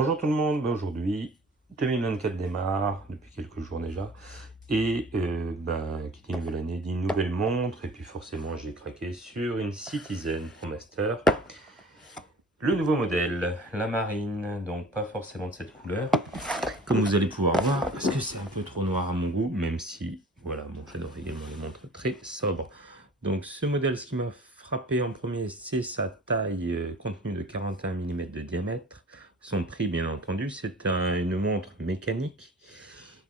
Bonjour tout le monde, aujourd'hui 2024 démarre depuis quelques jours déjà et qui dit nouvelle année dit nouvelle montre et puis forcément j'ai craqué sur une Citizen ProMaster. Le nouveau modèle, la marine, donc pas forcément de cette couleur comme vous allez pouvoir voir parce que c'est un peu trop noir à mon goût, même si voilà, bon, j'adore également les montres très sobres. Donc ce modèle, ce qui m'a frappé en premier, c'est sa taille contenue de 41 mm de diamètre. Son prix, bien entendu, c'est une montre mécanique.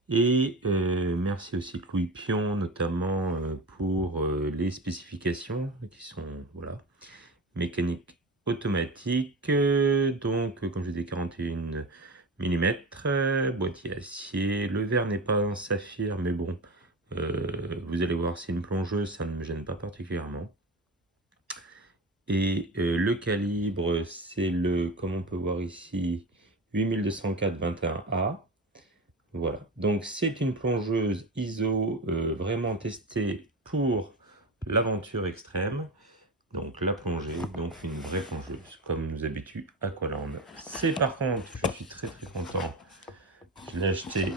Et merci aussi Louis Pion, notamment pour les spécifications qui sont voilà, mécanique automatique. Comme je disais, 41 mm, boîtier acier. Le verre n'est pas un saphir, mais bon, vous allez voir, c'est une plongeuse, ça ne me gêne pas particulièrement. Et le calibre, c'est le, comme on peut voir ici, 8204-21A. Voilà, donc c'est une plongeuse ISO vraiment testée pour l'aventure extrême. Donc la plongée, donc une vraie plongeuse, comme nous habitue Aqualand. C'est par contre, je suis très content, je l'ai acheté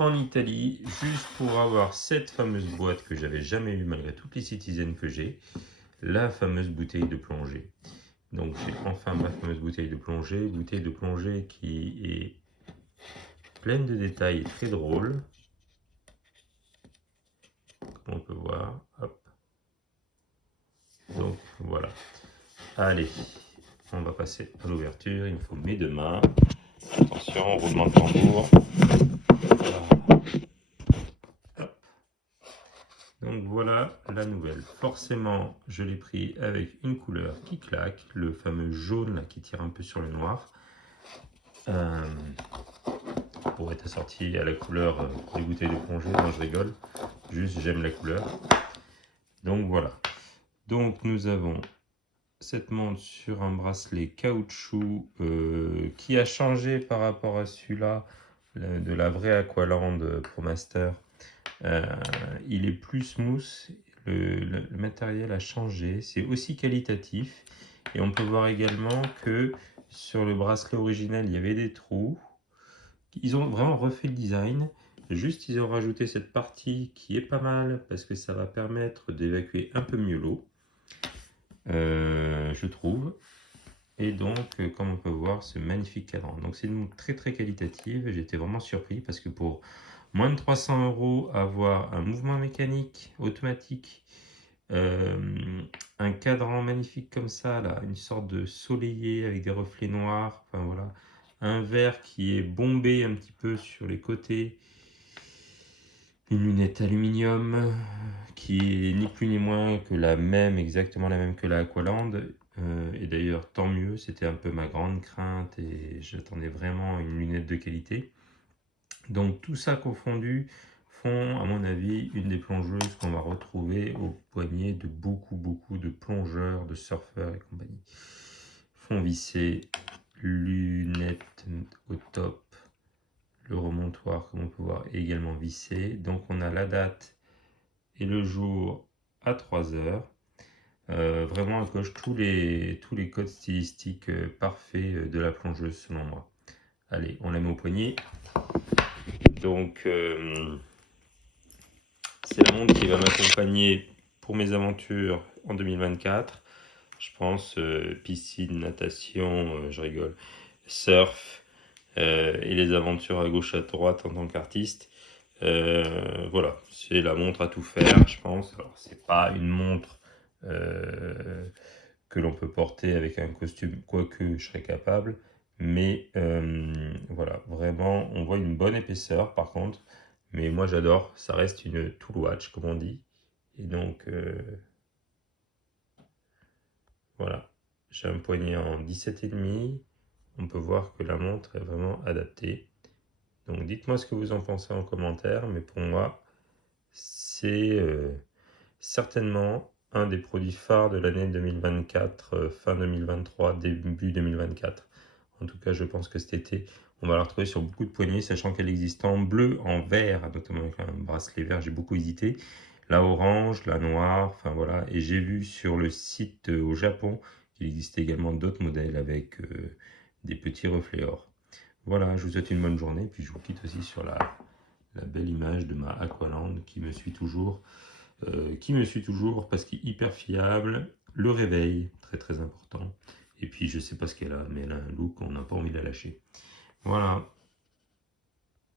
en Italie, juste pour avoir cette fameuse boîte que j'avais jamais eue malgré toutes les Citizen que j'ai, la fameuse bouteille de plongée. Donc j'ai enfin ma fameuse bouteille de plongée qui est pleine de détails et très drôle, comme on peut voir. Hop. Donc voilà. Allez, on va passer à l'ouverture. Il me faut mes deux mains. Attention, roulement de tambour. Donc voilà la nouvelle. Forcément, je l'ai pris avec une couleur qui claque, le fameux jaune là, qui tire un peu sur le noir. Pour être assorti à la couleur des bouteilles de plongée. Non, je rigole. Juste, j'aime la couleur. Donc voilà. Donc nous avons cette montre sur un bracelet caoutchouc qui a changé par rapport à celui-là de la vraie Aqualand ProMaster. Il est plus smooth, le matériel a changé, c'est aussi qualitatif et on peut voir également que sur le bracelet original il y avait des trous. Ils ont vraiment refait le design, juste ils ont rajouté cette partie qui est pas mal parce que ça va permettre d'évacuer un peu mieux l'eau, je trouve. Et donc, comme on peut voir, ce magnifique cadran. Donc c'est une montre très qualitative. J'étais vraiment surpris parce que pour moins de 300 €, avoir un mouvement mécanique automatique, un cadran magnifique comme ça, là, une sorte de soleillé avec des reflets noirs, enfin voilà, un verre qui est bombé un petit peu sur les côtés, une lunette aluminium qui est ni plus ni moins que la même, exactement la même que la Aqualand. Et d'ailleurs, tant mieux, c'était un peu ma grande crainte et j'attendais vraiment une lunette de qualité. Donc tout ça confondu font, à mon avis, une des plongeuses qu'on va retrouver au poignet de beaucoup de plongeurs, de surfeurs et compagnie. Fond vissé, lunettes au top, le remontoir, comme on peut voir, est également vissé. Donc on a la date et le jour à 3 heures. Vraiment, elle coche tous les codes stylistiques parfaits de la plongeuse selon moi. Allez, on la met au poignet. Donc, c'est la montre qui va m'accompagner pour mes aventures en 2024. Je pense piscine, natation, je rigole, surf et les aventures à gauche à droite en tant qu'artiste. Voilà, c'est la montre à tout faire, je pense. Alors, c'est pas une montre que l'on peut porter avec un costume, quoique je serais capable. Mais voilà, vraiment, on voit une bonne épaisseur par contre. Mais moi j'adore, ça reste une tool watch comme on dit. Et donc voilà, j'ai un poignet en 17,5. On peut voir que la montre est vraiment adaptée. Donc dites-moi ce que vous en pensez en commentaire. Mais pour moi, c'est certainement un des produits phares de l'année 2024, fin 2023, début 2024. En tout cas, je pense que cet été, on va la retrouver sur beaucoup de poignées, sachant qu'elle existe en bleu, en vert, notamment avec un bracelet vert, j'ai beaucoup hésité. La orange, la noire, enfin voilà. Et j'ai vu sur le site au Japon Il existait également d'autres modèles avec des petits reflets or. Voilà, je vous souhaite une bonne journée, puis je vous quitte aussi sur la belle image de ma Aqualand qui me suit toujours parce qu'il est hyper fiable. Le réveil, très très important. Et puis je sais pas ce qu'elle a, mais elle a un look, on n'a pas envie de la lâcher. Voilà.